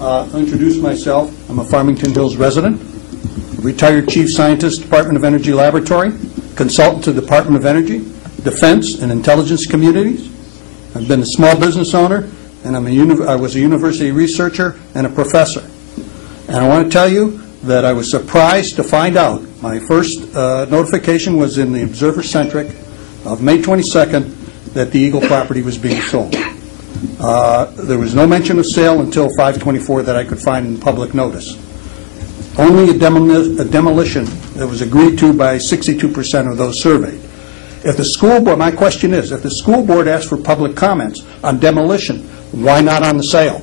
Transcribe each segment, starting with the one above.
I'll introduce myself. I'm a Farmington Hills resident, retired Chief Scientist, Department of Energy Laboratory, consultant to the Department of Energy, Defense, and Intelligence communities. I've been a small business owner, and I was a university researcher and a professor. And I want to tell you that I was surprised to find out my first notification was in the Observer-Centric of May 22nd that the Eagle property was being sold. There was no mention of sale until 5/24 that I could find in public notice. Only a demolition that was agreed to by 62% of those surveyed. If the school board, my question is, if the school board asked for public comments on demolition, why not on the sale?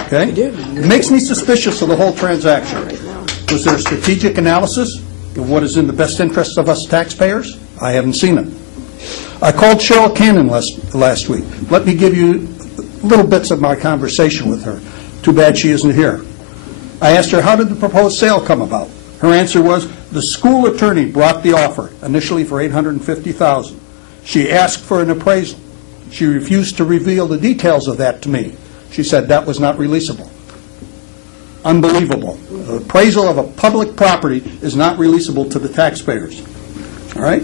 Okay? It makes me suspicious of the whole transaction. Was there a strategic analysis of what is in the best interests of us taxpayers? I haven't seen it. I called Cheryl Cannon last week. Let me give you little bits of my conversation with her. Too bad she isn't here. I asked her, how did the proposed sale come about? Her answer was, the school attorney brought the offer, initially for $850,000. She asked for an appraisal. She refused to reveal the details of that to me. She said that was not releasable. Unbelievable. The appraisal of a public property is not releasable to the taxpayers. All right?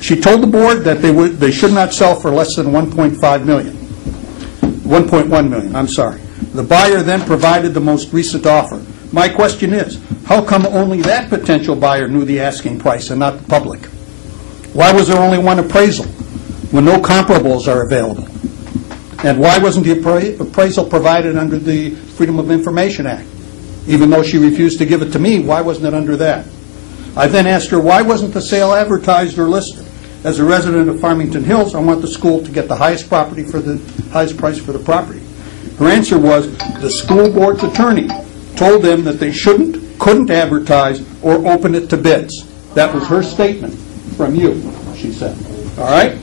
She told the board that they should not sell for less than $1.1 million. I'm sorry. The buyer then provided the most recent offer. My question is, how come only that potential buyer knew the asking price and not the public? Why was there only one appraisal when no comparables are available? And why wasn't the appraisal provided under the Freedom of Information Act? Even though she refused to give it to me, why wasn't it under that? I then asked her, why wasn't the sale advertised or listed? As a resident of Farmington Hills, I want the school to get the highest price for the property. Her answer was, the school board's attorney told them that they couldn't advertise or open it to bids. That was her statement from you, she said. All right?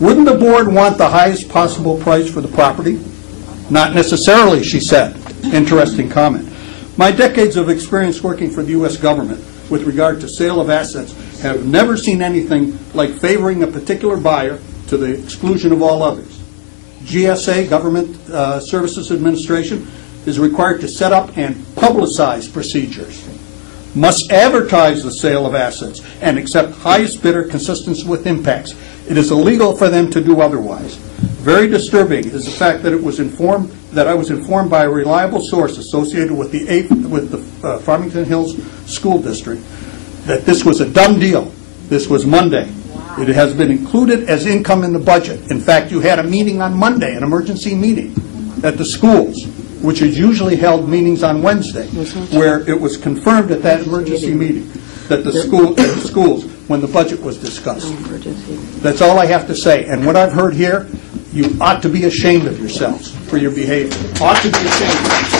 Wouldn't the board want the highest possible price for the property? Not necessarily, she said. Interesting comment. My decades of experience working for the U.S. government with regard to sale of assets have never seen anything like favoring a particular buyer to the exclusion of all others. GSA, Government Services Administration, is required to set up and publicize procedures, must advertise the sale of assets, and accept highest bidder consistent with impacts. It is illegal for them to do otherwise. Very disturbing is the fact that I was informed by a reliable source associated with the Farmington Hills School District that this was a done deal. This was Monday. Wow. It has been included as income in the budget. In fact, you had a meeting on Monday, an emergency meeting at the schools, which is usually held meetings on Wednesday, where it was confirmed at that emergency meeting that the schools, when the budget was discussed. That's all I have to say. And what I've heard here, you ought to be ashamed of yourselves for your behavior. Ought to be ashamed of yourselves.